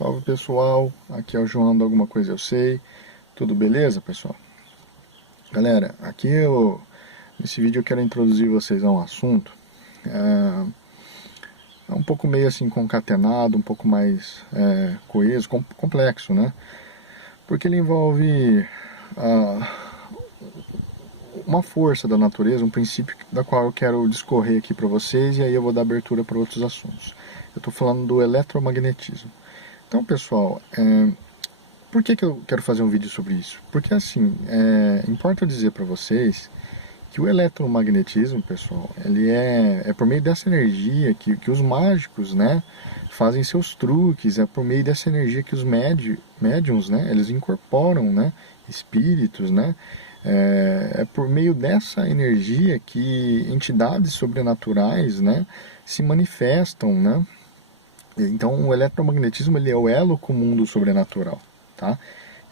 Salve pessoal, aqui é o João do Alguma Coisa Eu Sei. Tudo beleza, pessoal? Galera, nesse vídeo eu quero introduzir vocês a um assunto é um pouco meio assim concatenado, um pouco mais coeso, complexo, né? Porque ele envolve uma força da natureza, um princípio da qual eu quero discorrer aqui para vocês, e aí eu vou dar abertura para outros assuntos. Eu estou falando do eletromagnetismo. Então, pessoal, por que eu quero fazer um vídeo sobre isso? Porque assim, importa dizer para vocês que o eletromagnetismo, pessoal, ele é por meio dessa energia que os mágicos, né, fazem seus truques, é por meio dessa energia que os médiums, né, eles incorporam, né, espíritos, né, é por meio dessa energia que entidades sobrenaturais, né, se manifestam, né. Então o eletromagnetismo ele é o elo com o mundo sobrenatural, tá?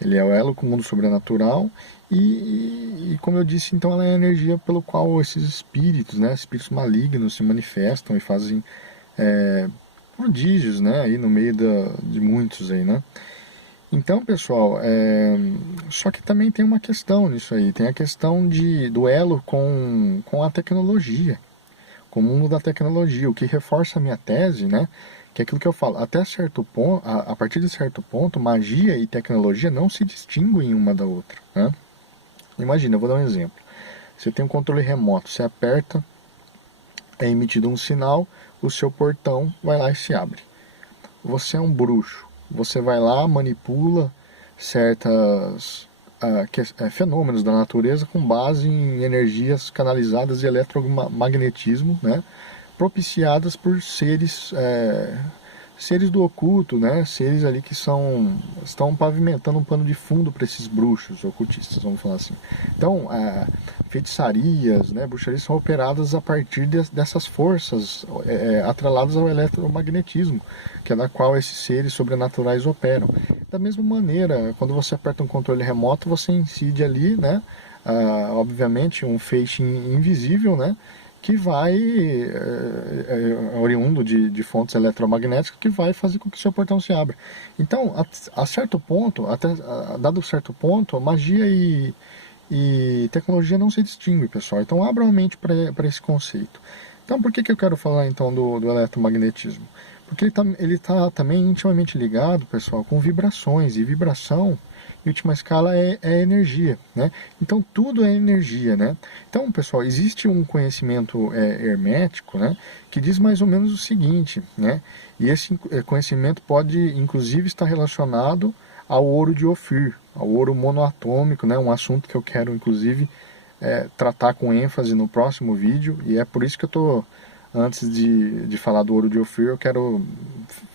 Ele é o elo com o mundo sobrenatural e como eu disse, então ela é a energia pelo qual esses espíritos, né, espíritos malignos se manifestam e fazem prodígios, né, aí no meio de muitos aí, né? Então, pessoal, só que também tem uma questão nisso aí, tem a questão do elo com a tecnologia, com o mundo da tecnologia, o que reforça a minha tese, né? Que é aquilo que eu falo, até certo ponto, a partir de certo ponto, magia e tecnologia não se distinguem uma da outra, né? Imagina, eu vou dar um exemplo. Você tem um controle remoto, você aperta, é emitido um sinal, o seu portão vai lá e se abre. Você é um bruxo, você vai lá, manipula certas fenômenos da natureza com base em energias canalizadas de eletromagnetismo, né, propiciadas por seres do oculto, né, seres ali que estão pavimentando um pano de fundo para esses bruxos ocultistas, vamos falar assim. Então, feitiçarias, né, bruxarias são operadas a partir dessas forças atreladas ao eletromagnetismo, que é da qual esses seres sobrenaturais operam. Da mesma maneira, quando você aperta um controle remoto, você incide ali, né, obviamente, um feixe invisível, né, que vai, oriundo de fontes eletromagnéticas, que vai fazer com que o seu portão se abra. Então, a certo ponto, dado certo ponto, a magia e tecnologia não se distinguem, pessoal. Então, abram a mente para esse conceito. Então, por que eu quero falar então do eletromagnetismo? Porque ele tá também intimamente ligado, pessoal, com vibrações, e vibração, em última escala, é energia, né? Então, tudo é energia, né? Então, pessoal, existe um conhecimento hermético, né, que diz mais ou menos o seguinte, né? E esse conhecimento pode, inclusive, estar relacionado ao ouro de Ofir, ao ouro monoatômico, né? Um assunto que eu quero, inclusive, tratar com ênfase no próximo vídeo, e é por isso que eu estou, antes de falar do ouro de Ofir, eu quero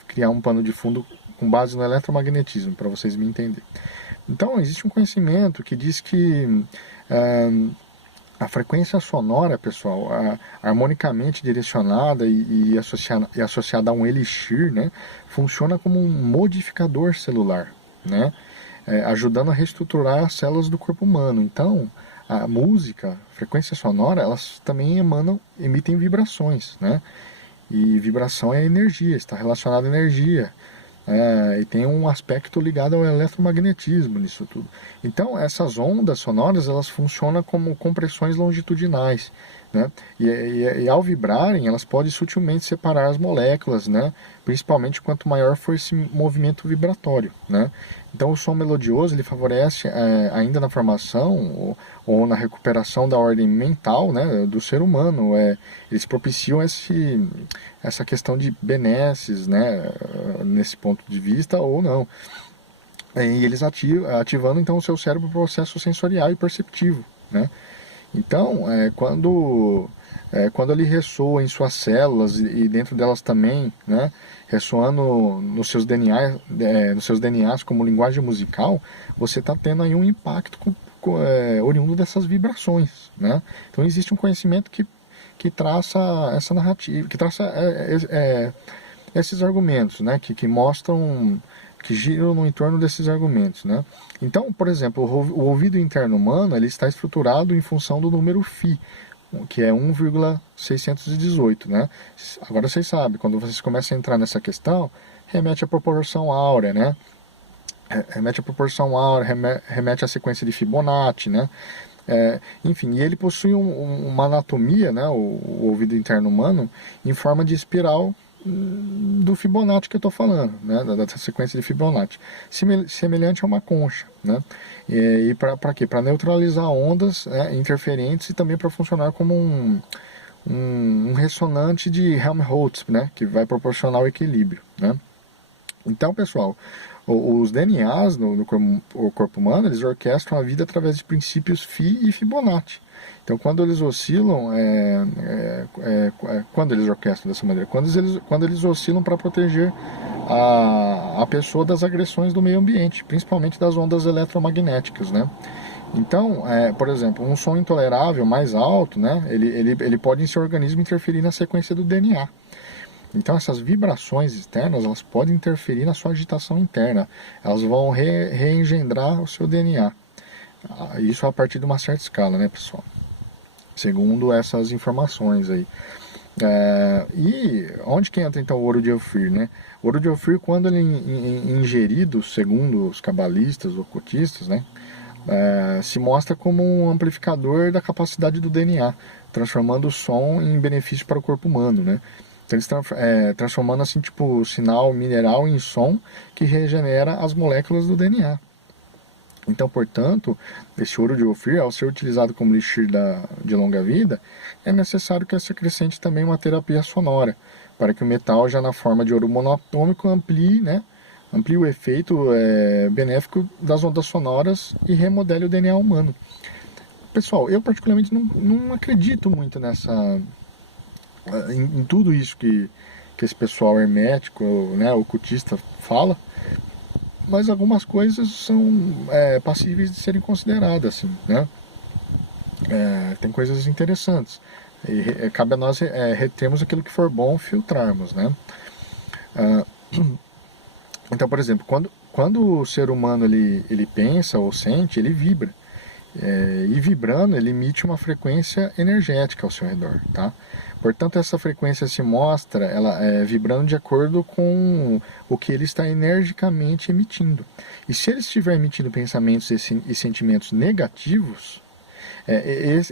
criar um pano de fundo com base no eletromagnetismo, para vocês me entenderem. Então, existe um conhecimento que diz que a frequência sonora, pessoal, harmonicamente direcionada e associada a um elixir, né, funciona como um modificador celular, né, ajudando a reestruturar as células do corpo humano. Então, a música, a frequência sonora, elas também emitem vibrações, né, e vibração é energia, está relacionada à energia. E tem um aspecto ligado ao eletromagnetismo nisso tudo. Então, essas ondas sonoras, elas funcionam como compressões longitudinais, né? E ao vibrarem, elas podem sutilmente separar as moléculas, né? Principalmente quanto maior for esse movimento vibratório, né? Então, o som melodioso, ele favorece, ainda na formação ou na recuperação da ordem mental, né, do ser humano. Eles propiciam essa questão de benesses, né, nesse ponto de vista, ou não. E eles ativando então o seu cérebro para o processo sensorial e perceptivo, né? Então, quando ele ressoa em suas células e dentro delas também, né, ressoando nos seus DNAs como linguagem musical, você está tendo aí um impacto oriundo dessas vibrações, né? Então existe um conhecimento que traça essa narrativa, que traça esses argumentos, né, que mostram, que giram no entorno desses argumentos, né? Então, por exemplo, o ouvido interno humano, ele está estruturado em função do número Φ, que é 1,618, né? Agora vocês sabem, quando vocês começam a entrar nessa questão, remete à proporção áurea, né? Remete à proporção áurea, remete à sequência de Fibonacci, né? Enfim, e ele possui uma anatomia, né, o ouvido interno humano, em forma de espiral do Fibonacci que eu estou falando, né, da sequência de Fibonacci, semelhante a uma concha, né, e para quê? Para neutralizar ondas, né, interferentes e também para funcionar como um ressonante de Helmholtz, né, que vai proporcionar o equilíbrio, né. Então, pessoal, os DNAs no corpo humano, eles orquestram a vida através de princípios Phi e Fibonacci. Então, quando eles oscilam, quando eles orquestram dessa maneira? Quando eles oscilam para proteger a pessoa das agressões do meio ambiente, principalmente das ondas eletromagnéticas, né? Então, por exemplo, um som intolerável mais alto, né, ele pode em seu organismo interferir na sequência do DNA. Então essas vibrações externas, elas podem interferir na sua agitação interna. Elas vão reengendrar o seu DNA. Isso a partir de uma certa escala, né, pessoal? Segundo essas informações aí. E onde que entra então o ouro de Ofir, né? O ouro de Ofir, quando ele é ingerido, segundo os cabalistas, ocultistas, né, se mostra como um amplificador da capacidade do DNA, transformando o som em benefício para o corpo humano, né? Então eles estão transformando assim, tipo, o sinal mineral em som que regenera as moléculas do DNA. Então, portanto, esse ouro de Ofir, ao ser utilizado como elixir de longa vida, é necessário que se acrescente também uma terapia sonora, para que o metal, já na forma de ouro monatômico, amplie, né, amplie o efeito benéfico das ondas sonoras e remodele o DNA humano. Pessoal, eu particularmente não acredito muito em tudo isso que esse pessoal hermético, né, ocultista fala, mas algumas coisas são passíveis de serem consideradas, assim, né? Tem coisas interessantes. E cabe a nós retermos aquilo que for bom, filtrarmos, né? Então, por exemplo, quando o ser humano ele pensa ou sente, ele vibra. E vibrando, ele emite uma frequência energética ao seu redor, tá? Portanto, essa frequência se mostra vibrando de acordo com o que ele está energicamente emitindo. E se ele estiver emitindo pensamentos e sentimentos negativos, eles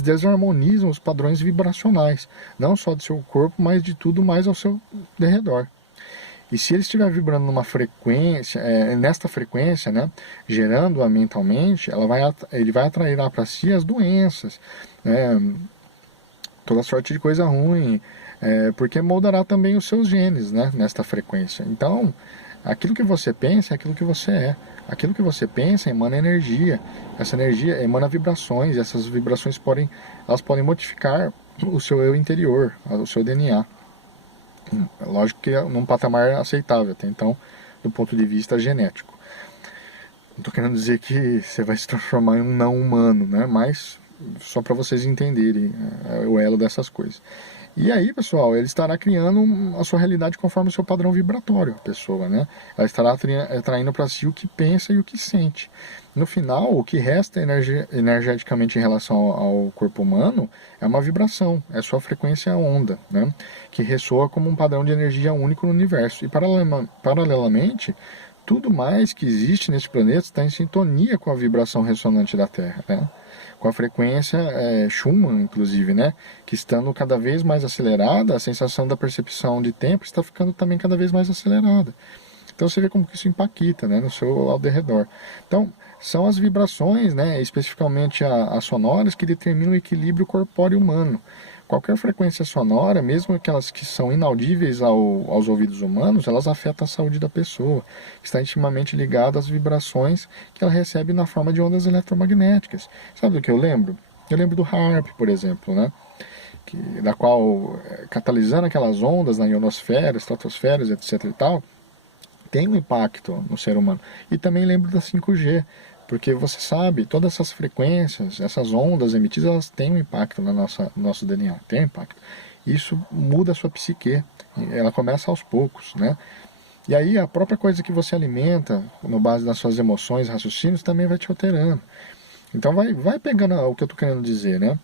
desarmonizam os padrões vibracionais, não só do seu corpo, mas de tudo mais ao seu redor. E se ele estiver vibrando numa frequência, nesta frequência, né, gerando-a mentalmente, ele vai atrair lá para si as doenças, né, toda sorte de coisa ruim, porque moldará também os seus genes, né, nesta frequência. Então, aquilo que você pensa é aquilo que você é. Aquilo que você pensa emana energia. Essa energia emana vibrações, e essas vibrações podem modificar o seu eu interior, o seu DNA. Lógico que num patamar aceitável, até então, do ponto de vista genético. Não estou querendo dizer que você vai se transformar em um não humano, né? Mas só para vocês entenderem o elo dessas coisas. E aí, pessoal, ele estará criando a sua realidade conforme o seu padrão vibratório, a pessoa, né? Ela estará atraindo para si o que pensa e o que sente. No final, o que resta energeticamente em relação ao corpo humano é uma vibração, é sua frequência onda, né? Que ressoa como um padrão de energia único no universo. E paralelamente, tudo mais que existe nesse planeta está em sintonia com a vibração ressonante da Terra, né? Com a frequência Schumann, inclusive, né? Que estando cada vez mais acelerada, a sensação da percepção de tempo está ficando também cada vez mais acelerada. Então você vê como que isso impacta, né, no seu ao redor. Então, são as vibrações, né, especificamente as sonoras, que determinam o equilíbrio corpóreo humano. Qualquer frequência sonora, mesmo aquelas que são inaudíveis aos ouvidos humanos, elas afetam a saúde da pessoa. Está intimamente ligada às vibrações que ela recebe na forma de ondas eletromagnéticas. Sabe do que eu lembro? Eu lembro do HAARP, por exemplo, né? Da qual, catalisando aquelas ondas na ionosfera, estratosfera, etc. e tal, tem um impacto no ser humano. E também lembro da 5G, porque você sabe, todas essas frequências, essas ondas emitidas, elas têm um impacto no nosso DNA, tem um impacto. Isso muda a sua psique, ela começa aos poucos, né? E aí a própria coisa que você alimenta, no base das suas emoções, raciocínios, também vai te alterando. Então vai pegando o que eu estou querendo dizer, né?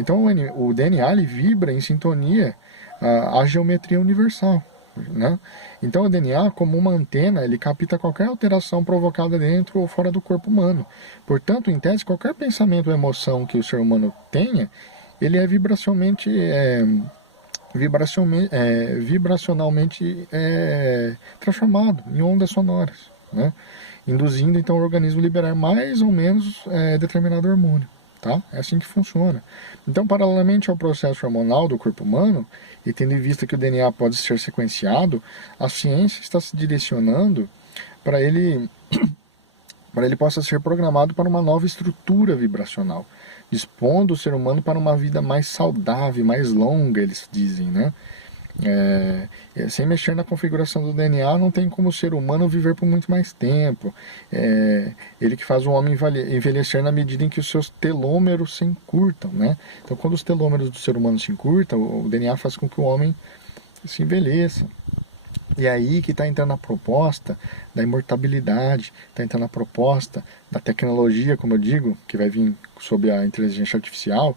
Então o DNA ele vibra em sintonia à geometria universal. né? Então o DNA, como uma antena, ele capta qualquer alteração provocada dentro ou fora do corpo humano. Portanto, em tese, qualquer pensamento ou emoção que o ser humano tenha, ele é vibracionalmente transformado em ondas sonoras, né? Induzindo então o organismo a liberar mais ou menos determinado hormônio. Tá? É assim que funciona. Então, paralelamente ao processo hormonal do corpo humano, e tendo em vista que o DNA pode ser sequenciado, a ciência está se direcionando para ele possa ser programado para uma nova estrutura vibracional, dispondo o ser humano para uma vida mais saudável, mais longa, eles dizem, né? Sem mexer na configuração do DNA, não tem como o ser humano viver por muito mais tempo. Ele que faz o homem envelhecer na medida em que os seus telômeros se encurtam, né? Então, quando os telômeros do ser humano se encurtam, o DNA faz com que o homem se envelheça. E é aí que está entrando a proposta da imortabilidade, está entrando a proposta da tecnologia, como eu digo, que vai vir sob a inteligência artificial,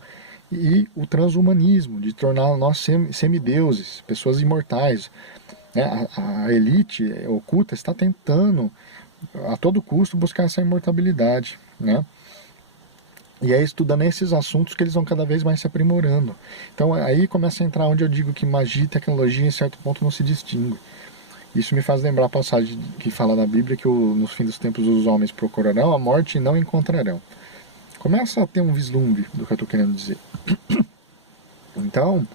e o transhumanismo, de tornar nós semideuses, pessoas imortais. Né? A elite oculta está tentando, a todo custo, buscar essa imortabilidade. Né? E é estudando esses assuntos que eles vão cada vez mais se aprimorando. Então aí começa a entrar onde eu digo que magia e tecnologia, em certo ponto, não se distinguem. Isso me faz lembrar a passagem que fala na Bíblia que nos fins dos tempos os homens procurarão a morte e não encontrarão. Começa a ter um vislumbre do que eu estou querendo dizer. Então,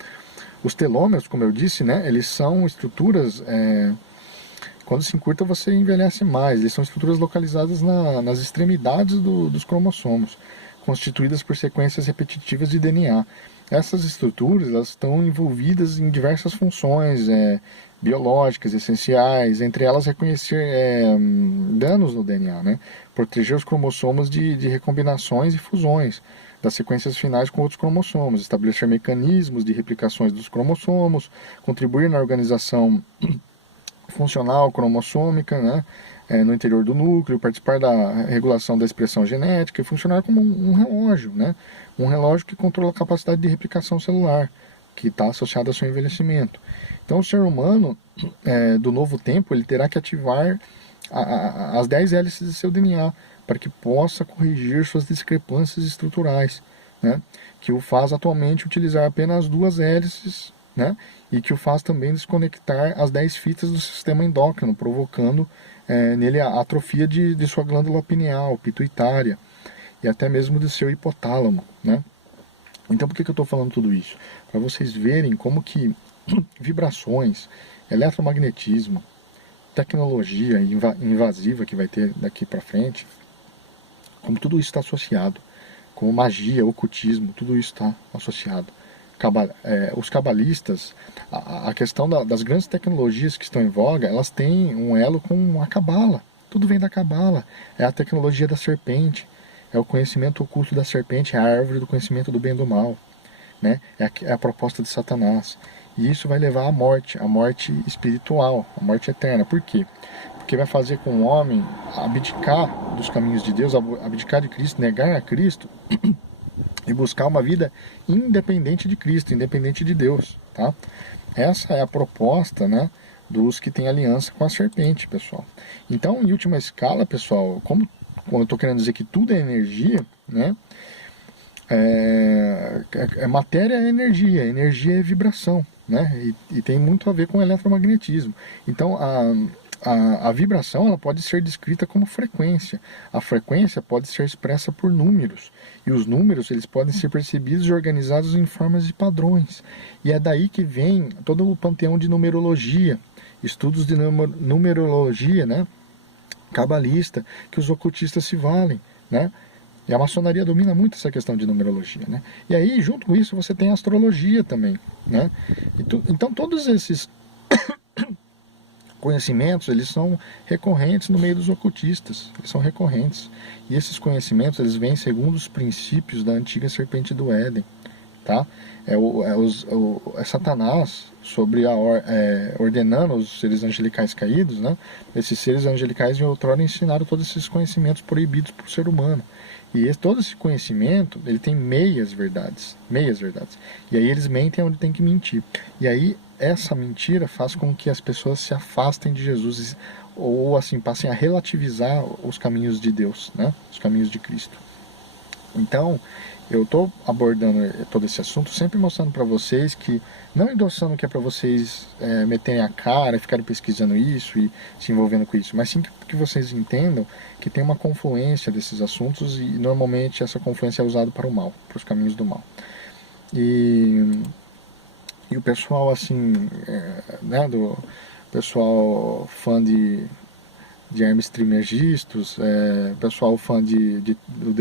os telômeros, como eu disse, né, eles são estruturas, quando se encurta você envelhece mais, eles são estruturas localizadas nas extremidades dos cromossomos, constituídas por sequências repetitivas de DNA. Essas estruturas elas estão envolvidas em diversas funções biológicas essenciais, entre elas reconhecer danos no DNA, né? Proteger os cromossomos de recombinações e fusões das sequências finais com outros cromossomos, estabelecer mecanismos de replicações dos cromossomos, contribuir na organização funcional cromossômica, né? No interior do núcleo, participar da regulação da expressão genética e funcionar como um relógio, né? Um relógio que controla a capacidade de replicação celular, que está associada ao seu envelhecimento. Então, o ser humano do novo tempo ele terá que ativar as 10 hélices de seu DNA para que possa corrigir suas discrepâncias estruturais, né? Que o faz atualmente utilizar apenas 2 hélices, né? E que o faz também desconectar as 10 fitas do sistema endócrino, provocando nele a atrofia de sua glândula pineal, pituitária, e até mesmo do seu hipotálamo, né? Então por que eu estou falando tudo isso? Para vocês verem como que vibrações, eletromagnetismo, tecnologia invasiva que vai ter daqui para frente, como tudo isso está associado, como magia, ocultismo, tudo isso está associado. Os cabalistas, a questão das grandes tecnologias que estão em voga, elas têm um elo com a cabala. Tudo vem da cabala. É a tecnologia da serpente, é o conhecimento oculto da serpente, é a árvore do conhecimento do bem e do mal, né? É a proposta de Satanás. E isso vai levar à morte espiritual, à morte eterna. Por quê? Porque vai fazer com o homem abdicar dos caminhos de Deus, abdicar de Cristo, negar a Cristo e buscar uma vida independente de Cristo, independente de Deus, tá? Essa é a proposta, né, dos que têm aliança com a serpente, pessoal. Então, em última escala, pessoal, como eu estou querendo dizer que tudo é energia, né? Matéria é energia é vibração, né? E tem muito a ver com eletromagnetismo. Então, a vibração ela pode ser descrita como frequência. A frequência pode ser expressa por números. E os números eles podem ser percebidos e organizados em formas de padrões. E é daí que vem todo o panteão de numerologia, estudos de numerologia, né? Cabalista, que os ocultistas se valem, né? E a maçonaria domina muito essa questão de numerologia, né? E aí, junto com isso, você tem a astrologia também, né? Então, todos esses conhecimentos, eles são recorrentes no meio dos ocultistas, eles são recorrentes. E esses conhecimentos, eles vêm segundo os princípios da antiga serpente do Éden, tá? É Satanás ordenando os seres angelicais caídos, né? Esses seres angelicais em outrora ensinaram todos esses conhecimentos proibidos para o ser humano. E todo esse conhecimento, ele tem meias verdades. E aí eles mentem onde tem que mentir. E aí essa mentira faz com que as pessoas se afastem de Jesus, ou assim, passem a relativizar os caminhos de Deus, né? Os caminhos de Cristo. Então, eu estou abordando todo esse assunto sempre mostrando para vocês que, não endossando que é para vocês meterem a cara, ficarem pesquisando isso e se envolvendo com isso, mas sim que vocês entendam que tem uma confluência desses assuntos e normalmente essa confluência é usada para o mal, para os caminhos do mal. E o pessoal assim, né, do pessoal fã de Hermes Trismegistus, pessoal fã do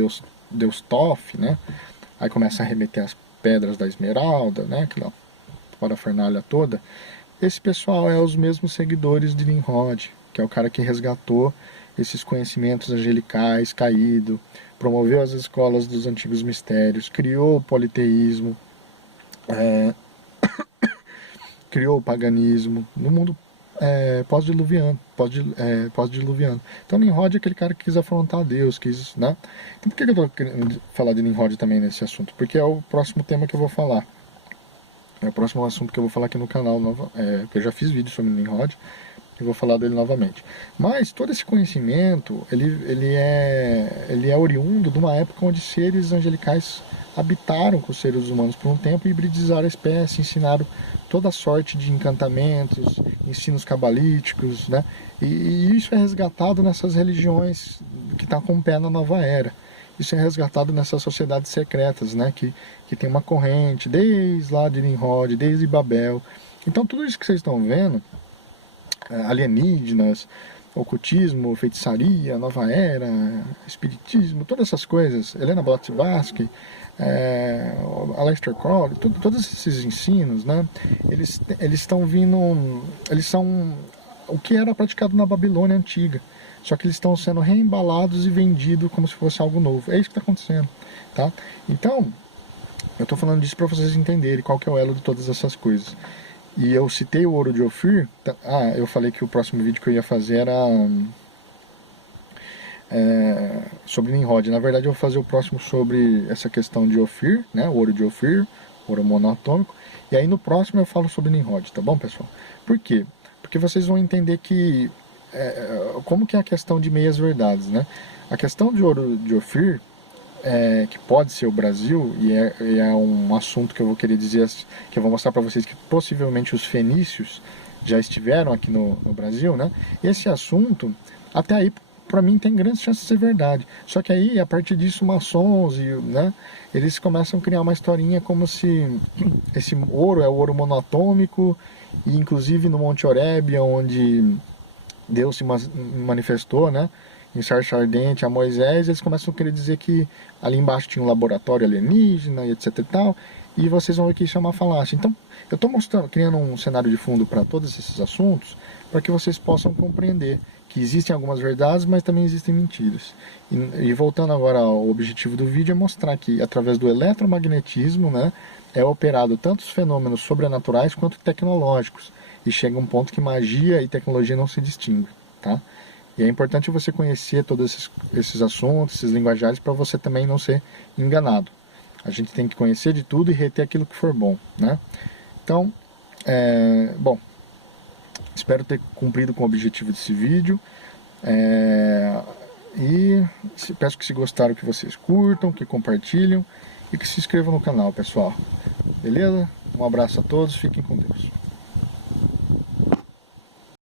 Deus Thoth, né? Aí começa a remeter as pedras da esmeralda, né? Aquela parafernália toda. Esse pessoal é os mesmos seguidores de Nimrod, que é o cara que resgatou esses conhecimentos angelicais caído, promoveu as escolas dos antigos mistérios, criou o politeísmo, criou o paganismo no mundo pós-diluviano. Então Nimrod é aquele cara que quis afrontar Deus, quis, né? Então por que eu estou querendo falar de Nimrod também nesse assunto? Porque é o próximo tema que eu vou falar. É o próximo assunto que eu vou falar aqui no canal, que eu já fiz vídeo sobre Nimrod e vou falar dele novamente. Mas todo esse conhecimento, ele é oriundo de uma época onde seres angelicais habitaram com os seres humanos por um tempo e hibridizaram a espécie, ensinaram toda sorte de encantamentos, ensinos cabalísticos, né? E isso é resgatado nessas religiões que estão com o pé na nova era. Isso é resgatado nessas sociedades secretas, né? Que tem uma corrente desde lá de Nimrod, desde Babel. Então tudo isso que vocês estão vendo, alienígenas, ocultismo, feitiçaria, nova era, espiritismo, todas essas coisas, Helena Blavatsky, Aleister Crowley, todos esses ensinos, né, eles estão vindo, eles são o que era praticado na Babilônia antiga, só que eles estão sendo reembalados e vendidos como se fosse algo novo. É isso que está acontecendo, tá? Então, eu estou falando disso para vocês entenderem qual que é o elo de todas essas coisas. E eu citei o ouro de Ofir. Eu falei que o próximo vídeo que eu ia fazer era sobre Nimrod. Na verdade eu vou fazer o próximo sobre essa questão de Ofir, né? O ouro de Ofir, ouro monatômico. E aí no próximo eu falo sobre Nimrod, tá bom, pessoal? Por quê? Porque vocês vão entender que como que é a questão de meias verdades, né? A questão de ouro de Ofir, que pode ser o Brasil, e é um assunto que eu vou querer dizer, que eu vou mostrar para vocês que possivelmente os fenícios já estiveram aqui no Brasil, né? Esse assunto, até aí, para mim, tem grandes chances de ser verdade. Só que aí, a partir disso, maçons, né, eles começam a criar uma historinha como se esse ouro é o ouro monatômico, e inclusive no Monte Horebe, onde Deus se manifestou, né, em sarça ardente a Moisés, eles começam a querer dizer que ali embaixo tinha um laboratório alienígena e etc e tal, e vocês vão ver que isso é uma falácia. Então, eu estou criando um cenário de fundo para todos esses assuntos, para que vocês possam compreender que existem algumas verdades, mas também existem mentiras. E voltando agora ao objetivo do vídeo, é mostrar que através do eletromagnetismo, né, é operado tanto os fenômenos sobrenaturais quanto tecnológicos, e chega um ponto que magia e tecnologia não se distinguem, tá? E é importante você conhecer todos esses assuntos, esses linguajares, para você também não ser enganado. A gente tem que conhecer de tudo e reter aquilo que for bom, né? Então, bom, espero ter cumprido com o objetivo desse vídeo. E peço que, se gostaram, que vocês curtam, que compartilhem e que se inscrevam no canal, pessoal. Beleza? Um abraço a todos, fiquem com Deus.